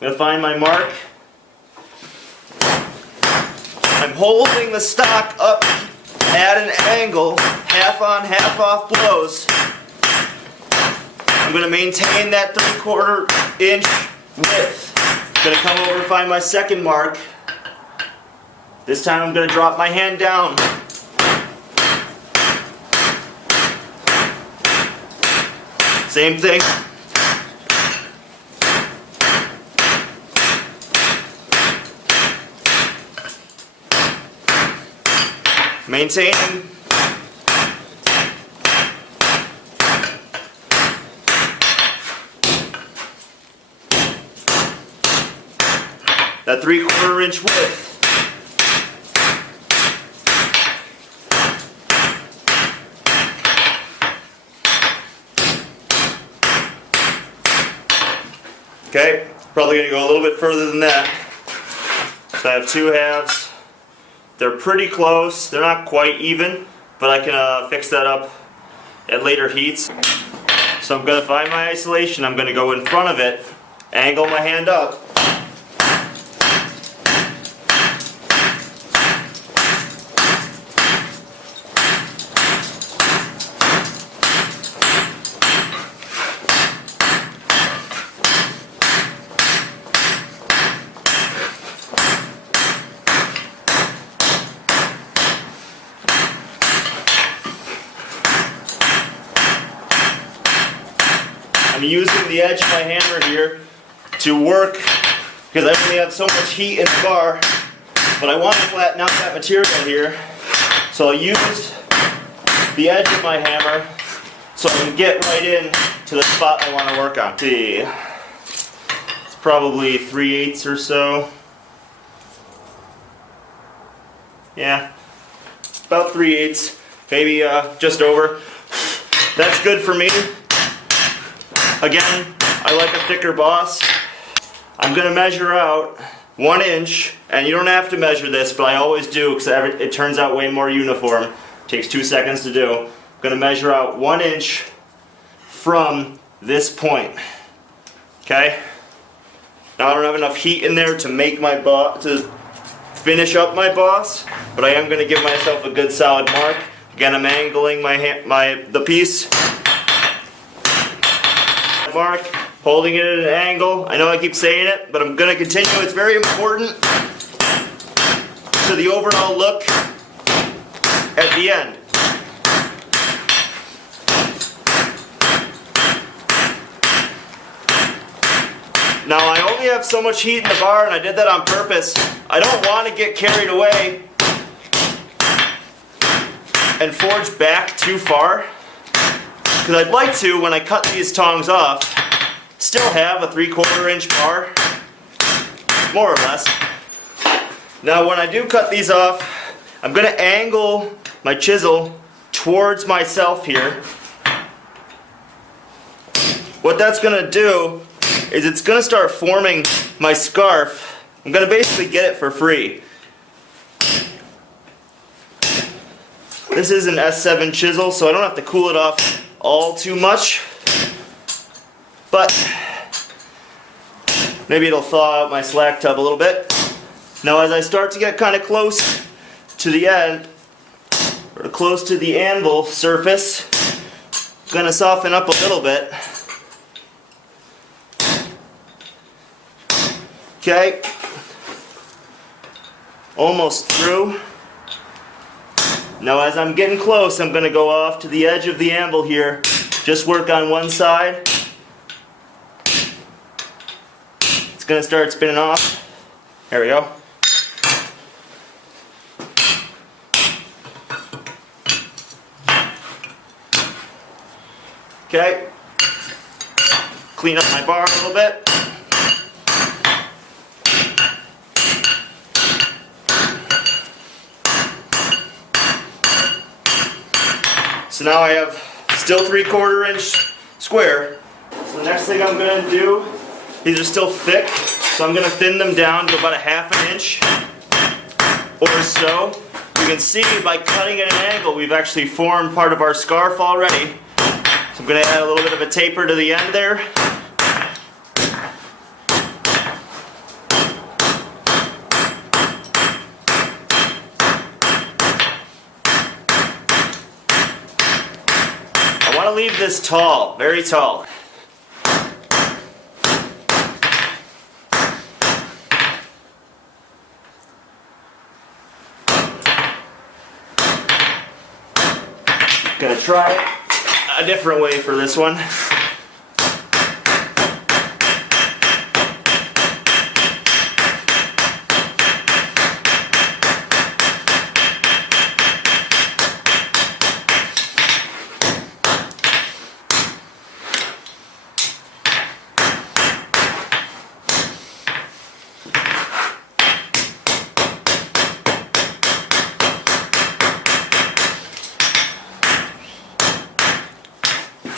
going to find my mark. I'm holding the stock up at an angle, half on, half off blows. I'm going to maintain that 3/4 inch width. I'm going to come over and find my second mark. This time I'm going to drop my hand down. Same thing. Maintaining. That 3/4 inch width. Okay, probably going to go a little bit further than that. So I have 2 halves. They're pretty close. They're not quite even, but I can fix that up at later heats. So I'm going to find my isolation. I'm going to go in front of it, angle my hand up. I'm using the edge of my hammer here to work because I only have so much heat in the bar, but I want to flatten out that material here. So I'll use the edge of my hammer so I can get right in to the spot I want to work on. Let's see, it's probably 3/8 or so. Yeah, about 3/8, maybe just over. That's good for me. Again, I like a thicker boss. I'm going to measure out 1 inch, and you don't have to measure this, but I always do because it turns out way more uniform. It takes 2 seconds to do. I'm going to measure out 1 inch from this point. Okay? Now I don't have enough heat in there to make my to finish up my boss, but I am going to give myself a good solid mark. Again, I'm angling the piece. Mark, holding it at an angle. I know I keep saying it, but I'm going to continue. It's very important to the overall look at the end. Now I only have so much heat in the bar, and I did that on purpose. I don't want to get carried away and forge back too far. Because I'd like to, when I cut these tongs off, still have a 3/4 inch bar, more or less. Now when I do cut these off, I'm going to angle my chisel towards myself here. What that's going to do is it's going to start forming my scarf. I'm going to basically get it for free. This is an S7 chisel, so I don't have to cool it off all too much, but maybe it'll thaw out my slack tub a little bit. Now as I start to get kind of close to the end, or close to the anvil surface, I'm going to soften up a little bit. Okay, almost through. Now as I'm getting close, I'm going to go off to the edge of the anvil here. Just work on one side. It's going to start spinning off. There we go. Okay. Clean up my bar a little bit. So now I have still 3/4 inch square. So the next thing I'm going to do, these are still thick, so I'm going to thin them down to about a 1/2 inch or so. You can see by cutting at an angle, we've actually formed part of our scarf already. So I'm going to add a little bit of a taper to the end there. want to leave this tall, very tall. Gonna try a different way for this one.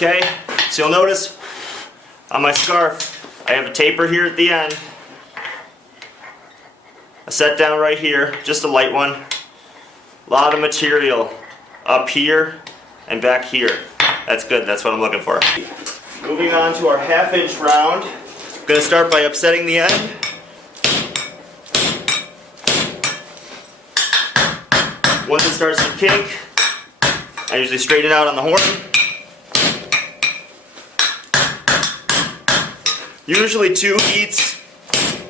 Okay, so you'll notice on my scarf, I have a taper here at the end, a set down right here, just a light one, a lot of material up here and back here. That's good, that's what I'm looking for. Moving on to our 1/2 inch round, I'm going to start by upsetting the end. Once it starts to kink, I usually straighten it out on the horn. Usually 2 heats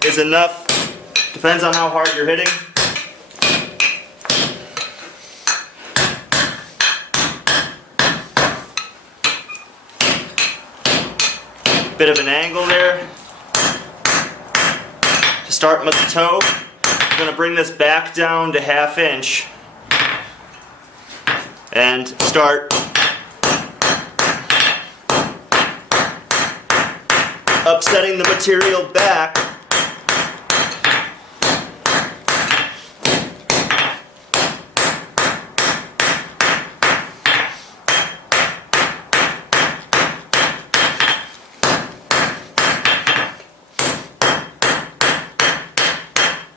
is enough, depends on how hard you're hitting. Bit of an angle there. To start with the toe, I'm going to bring this back down to 1/2 inch and start upsetting the material back.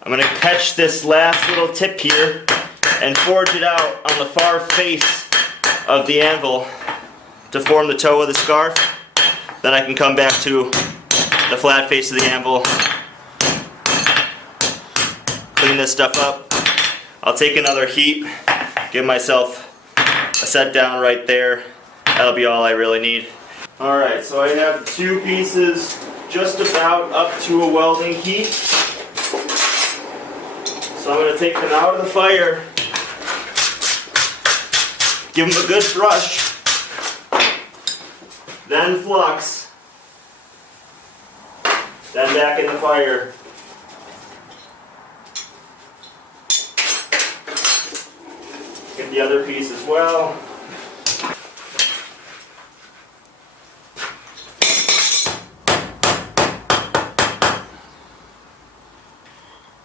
I'm going to catch this last little tip here and forge it out on the far face of the anvil to form the toe of the scarf. Then I can come back to the flat face of the anvil, clean this stuff up. I'll take another heat, give myself a set down right there. That'll be all I really need. Alright, so I have 2 pieces just about up to a welding heat. So I'm going to take them out of the fire, give them a good brush, then flux, then back in the fire. Get the other piece as well.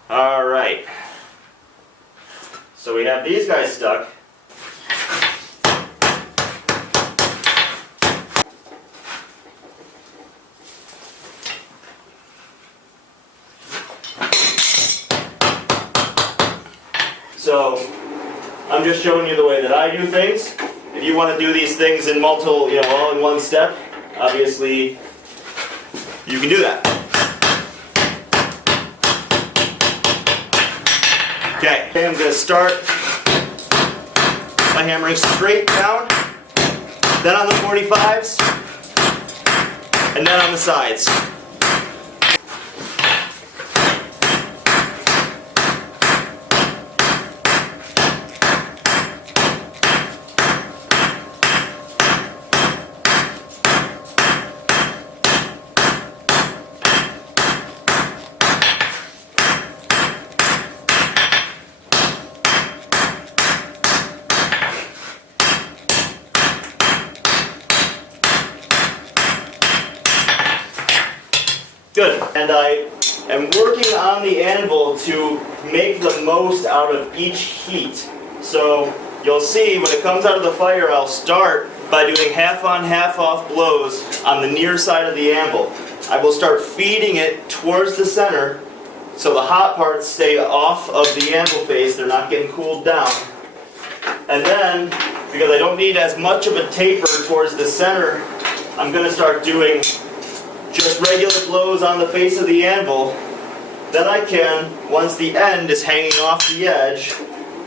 Alright. So we have these guys stuck. So I'm just showing you the way that I do things. If you want to do these things in multiple, all in one step, obviously you can do that. Okay, I'm going to start by hammering straight down, then on the 45s, and then on the sides. Good. And I am working on the anvil to make the most out of each heat. So you'll see when it comes out of the fire, I'll start by doing half on, half off blows on the near side of the anvil. I will start feeding it towards the center so the hot parts stay off of the anvil face, they're not getting cooled down. And then, because I don't need as much of a taper towards the center, I'm going to start doing just regular blows on the face of the anvil. Then I can, once the end is hanging off the edge,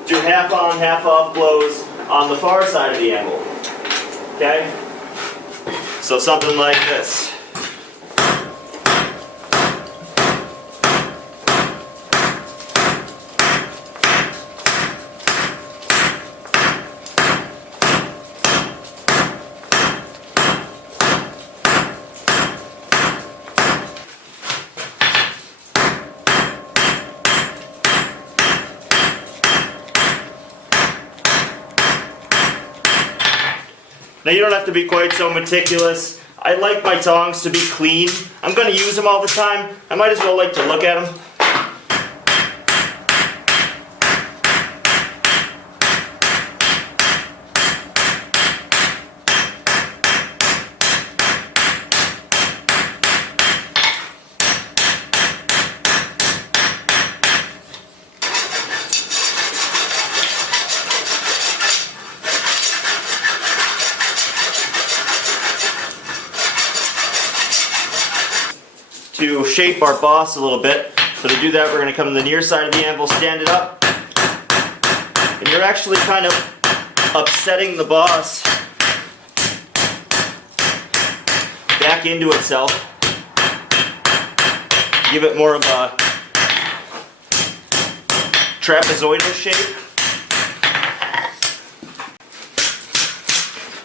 do half on, half off blows on the far side of the anvil. Okay? So something like this. Now you don't have to be quite so meticulous. I like my tongs to be clean. I'm going to use them all the time. I might as well like to look at them. To shape our boss a little bit. So to do that, we're going to come to the near side of the anvil, stand it up, and you're actually kind of upsetting the boss back into itself. Give it more of a trapezoidal shape.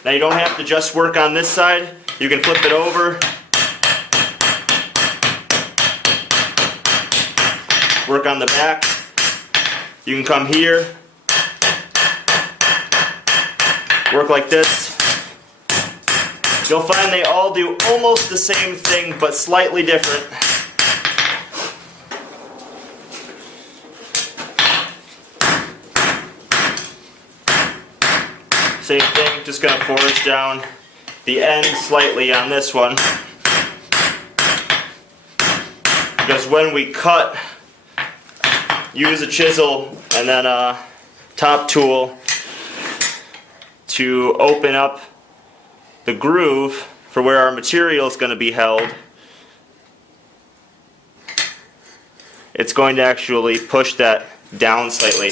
Now you don't have to just work on this side. You can flip it over. Work on the back. You can come here, work like this. You'll find they all do almost the same thing, but slightly different. Same thing, just going to forge down the end slightly on this one. Because when we cut, use a chisel and then a top tool to open up the groove for where our material is going to be held. It's going to actually push that down slightly.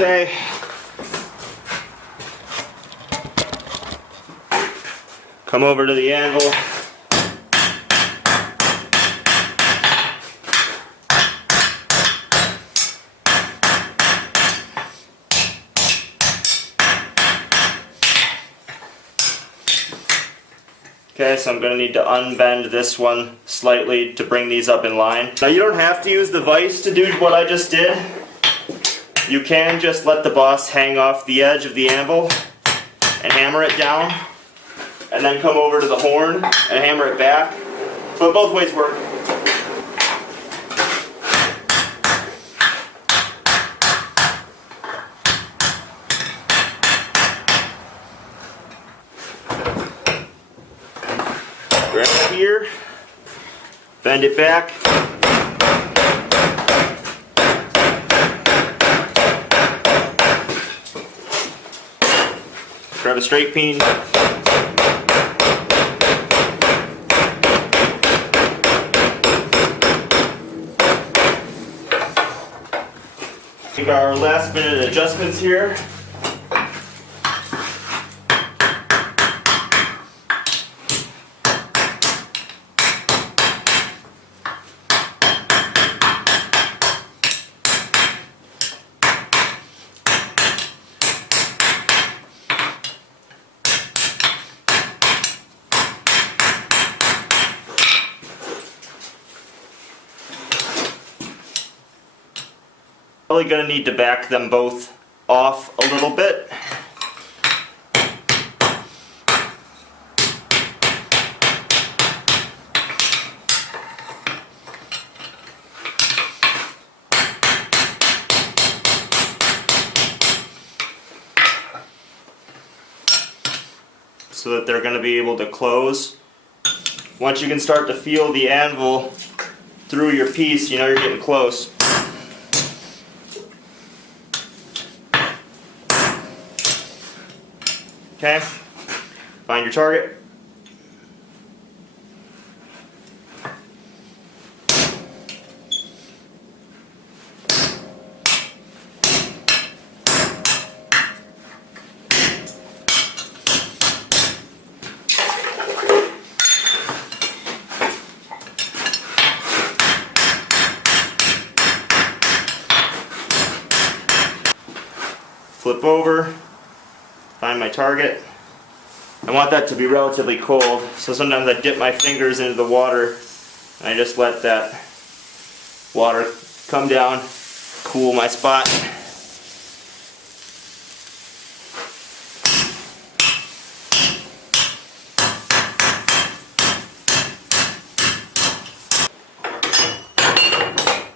Okay. Come over to the anvil. Okay, so I'm going to need to unbend this one slightly to bring these up in line. Now you don't have to use the vise to do what I just did. You can just let the boss hang off the edge of the anvil and hammer it down, and then come over to the horn and hammer it back. But both ways work. Grab it here, bend it back. Grab a straight peen. Make our last minute adjustments here. Probably going to need to back them both off a little bit. So that they're going to be able to close Once you can start to feel the anvil through your piece, you know you're getting close. Okay, find your target. Flip over, find my target. I want that to be relatively cold, so sometimes I dip my fingers into the water and I just let that water come down, cool my spot.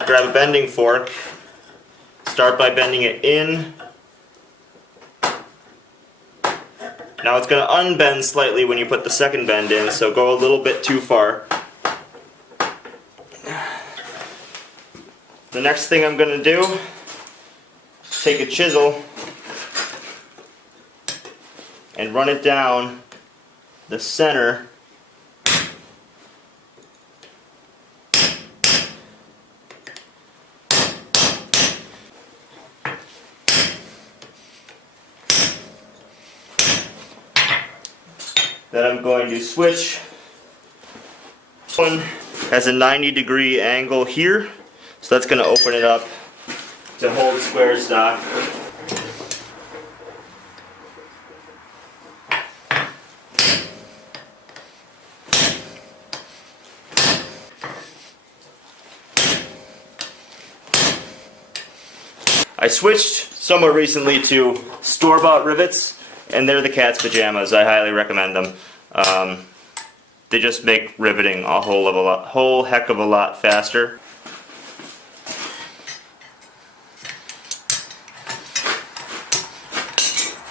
Grab a bending fork, start by bending it in. Now it's going to unbend slightly when you put the second bend in, so go a little bit too far. The next thing I'm going to do, take a chisel and run it down the center . Then I'm going to switch. One has a 90-degree angle here, so that's going to open it up to hold square stock. I switched somewhat recently to store-bought rivets, and they're the cat's pajamas. I highly recommend them. They just make riveting a whole heck of a lot faster.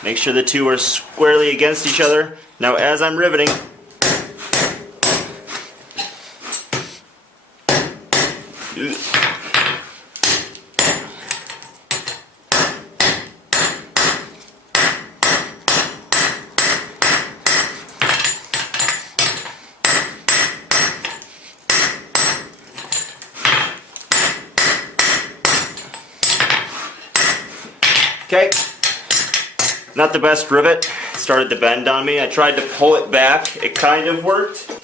Make sure the two are squarely against each other. Now as I'm riveting, okay, not the best rivet. It started to bend on me. I tried to pull it back. It kind of worked.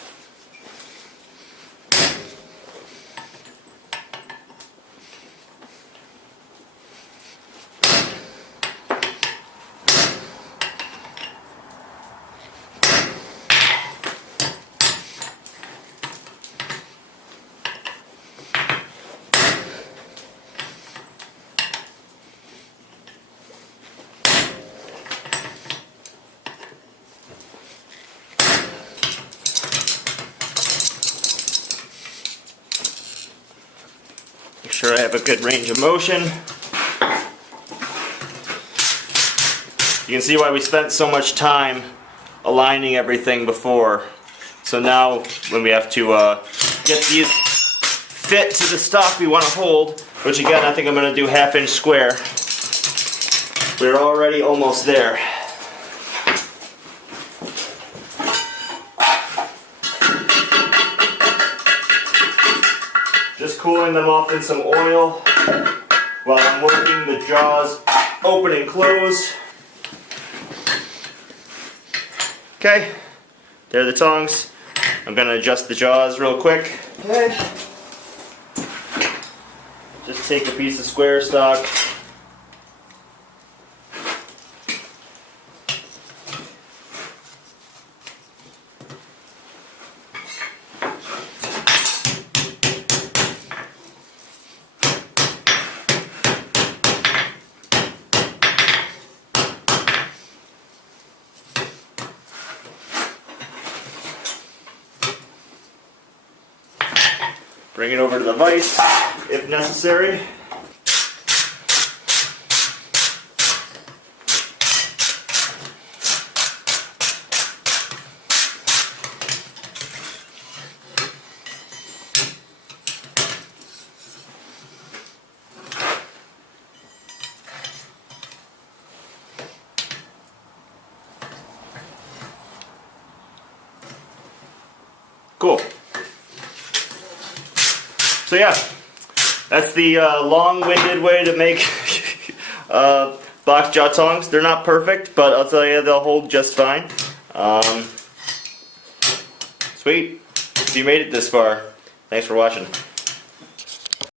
Make sure I have a good range of motion. You can see why we spent so much time aligning everything before. So now when we have to get these fit to the stock we want to hold, which again I think I'm going to do 1/2 inch square, we're already almost there. Just cooling them off in some oil while I'm working the jaws open and close. Okay, there are the tongs. I'm going to adjust the jaws real quick. Okay. Just take a piece of square stock. Bring it over to the vise if necessary. Cool. So yeah, that's the long-winded way to make box jaw tongs. They're not perfect, but I'll tell you, they'll hold just fine. Sweet. If you made it this far, thanks for watching.